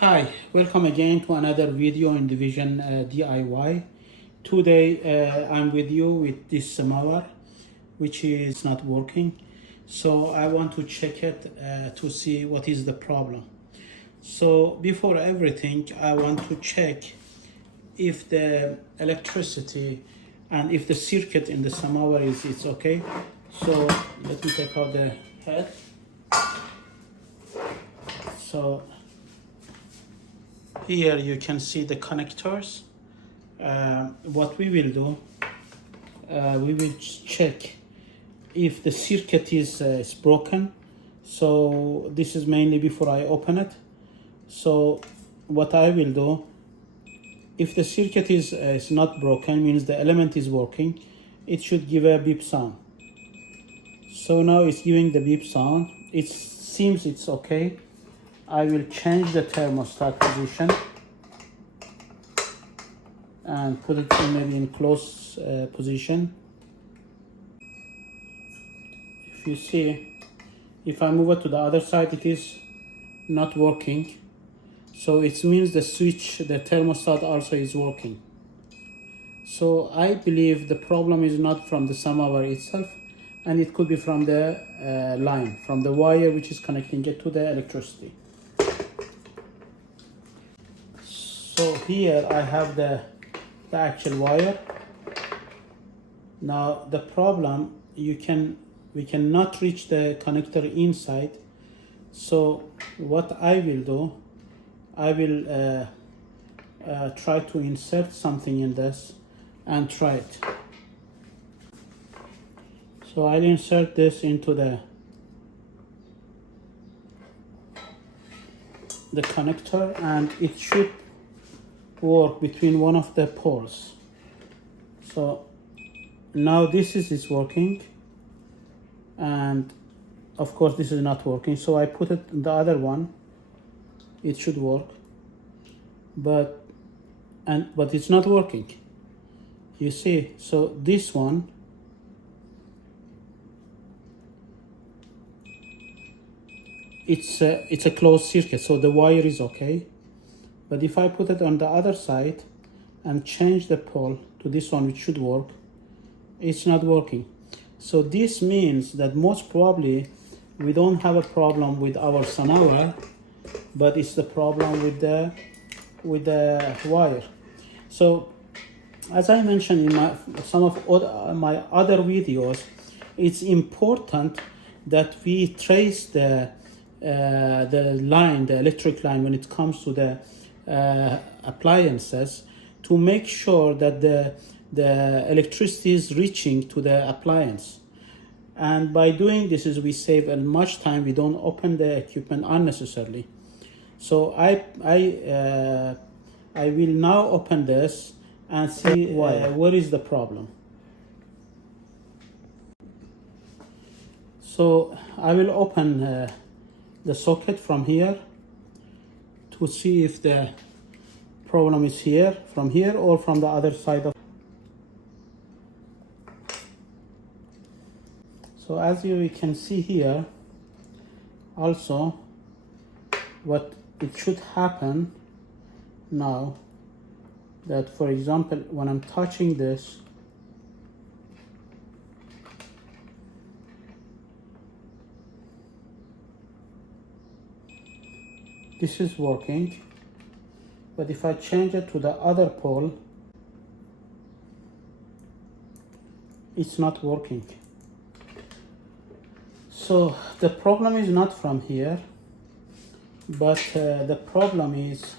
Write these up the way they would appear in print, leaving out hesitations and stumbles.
Hi, welcome again to another video in Division DIY. Today I'm with you with this samovar, which is not working. So I want to check it to see what is the problem. So before everything, I want to check if the electricity and if the circuit in the samovar is okay. So let me take out the head. So here you can see the connectors. What we will do, we will check if the circuit is broken. So this is mainly before I open it. So what I will do, if the circuit is not broken, means the element is working, it should give a beep sound. So now it's giving the beep sound. It seems it's okay. I will change the thermostat position and put it maybe in close position. If you see, if I move it to the other side, it is not working. So it means the switch, the thermostat also is working. So I believe the problem is not from the samovar itself, and it could be from the line, from the wire which is connecting it to the electricity. So here I have the actual wire. Now the problem, we cannot reach the connector inside. So what I will do, I will try to insert something in this and try it. So I'll insert this into the connector, and it should work between one of the poles. So now this is working, and of course this is not working. So I put it in the other one. It should work, but it's not working. You see, so this one, it's a closed circuit, so the wire is okay. But if I put it on the other side and change the pole to this one, which should work, it's not working. So this means that most probably we don't have a problem with our samovar, but it's the problem with the wire. So as I mentioned in some of my other videos, it's important that we trace the line, the electric line, when it comes to the appliances, to make sure that the electricity is reaching to the appliance. And by doing this, we save much time. We don't open the equipment unnecessarily. So I will now open this and see where is the problem. So I will open the socket from here to see if the problem is from here or from the other side of. So as you can see here, also what it should happen now, that for example when I'm touching this, this is working, but if I change it to the other pole, it's not working. So the problem is not from here, but the problem is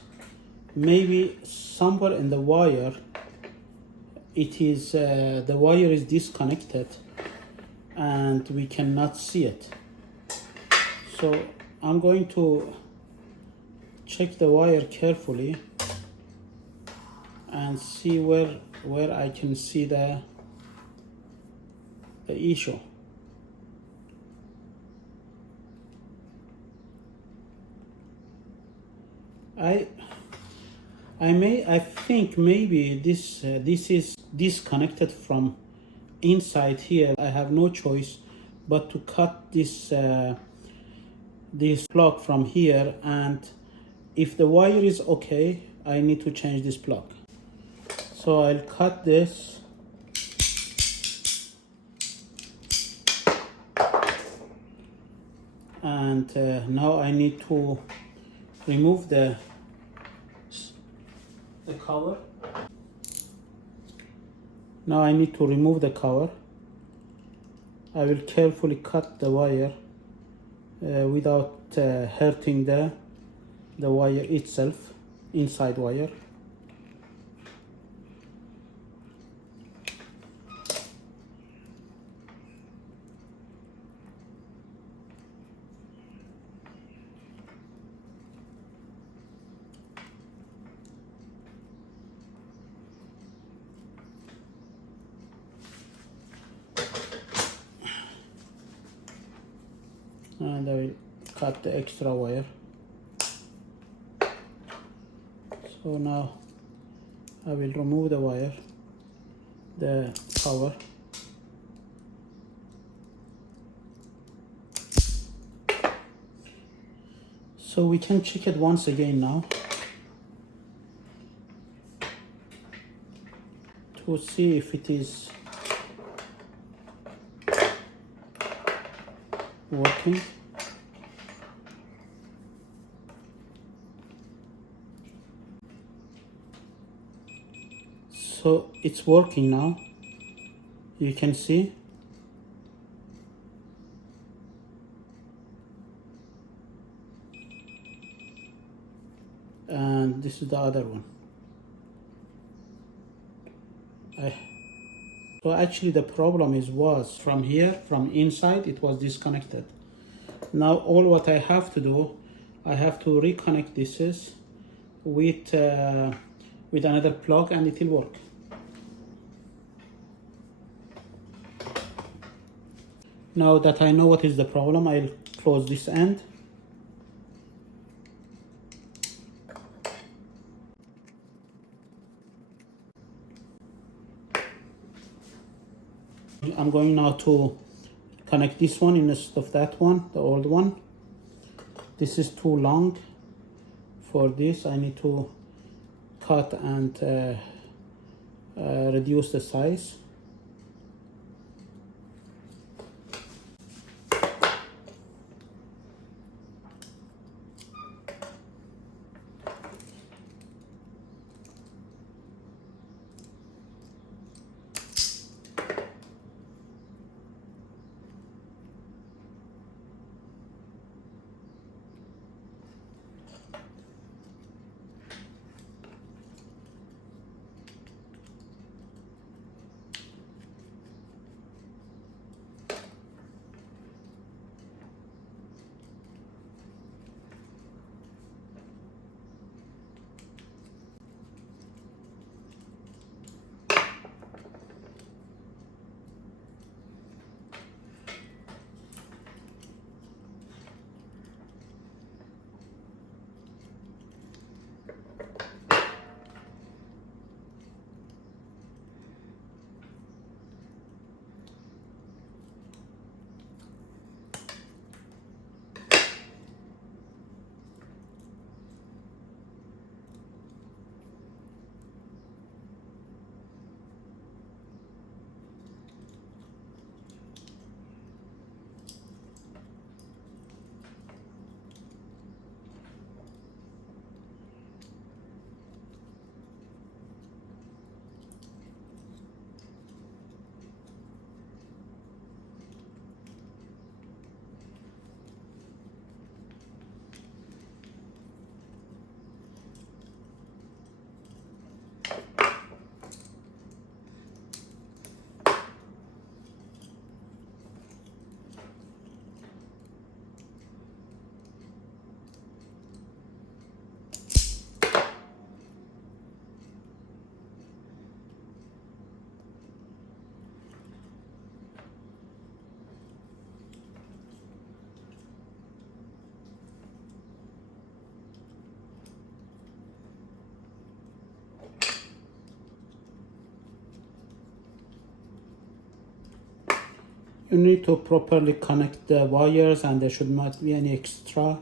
maybe somewhere in the wire, it is the wire is disconnected and we cannot see it. So I'm going to check the wire carefully and see where I can see the issue. I think maybe this is disconnected from inside here. I have no choice but to cut this plug from here, and if the wire is okay, I need to change this plug. So I'll cut this. And now I need to remove the cover. Now I need to remove the cover. I will carefully cut the wire without hurting the wire itself, inside wire. And I will cut the extra wire. So now I will remove the wire, the cover. So we can check it once again now to see if it is working. So it's working now, you can see. And this is the other one. So actually the problem was from here, from inside, it was disconnected. Now all what I have to do, I have to reconnect this with another plug and it will work. Now that I know what is the problem, I'll close this end. I'm going now to connect this one instead of that one, the old one. This is too long for this. I need to cut and reduce the size. You need to properly connect the wires and there should not be any extra.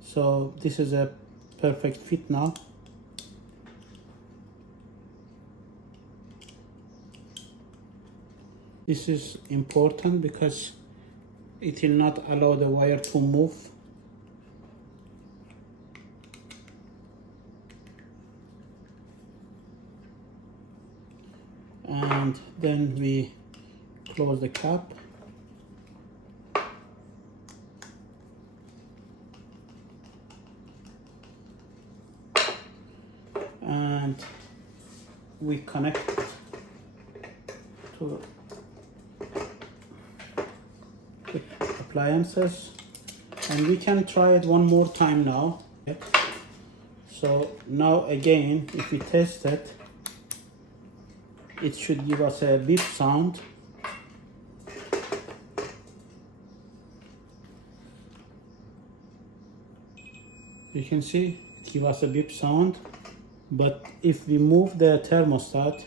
So this is a perfect fit now. This is important because it will not allow the wire to move. And then we close the cap. And we connect to the appliances, and we can try it one more time now. So now again, if we test it, it should give us a beep sound. You can see it gives us a beep sound. But if we move the thermostat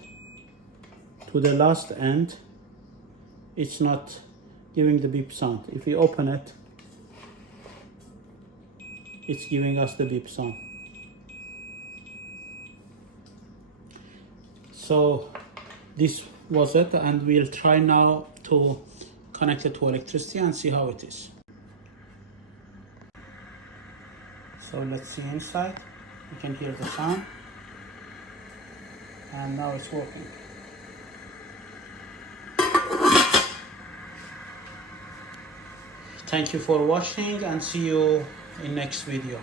to the last end, it's not giving the beep sound. If we open it, it's giving us the beep sound. So this was it, and we'll try now to connect it to electricity and see how it is. So let's see inside. You can hear the sound. And now it's working. Thank you for watching, and see you in next video.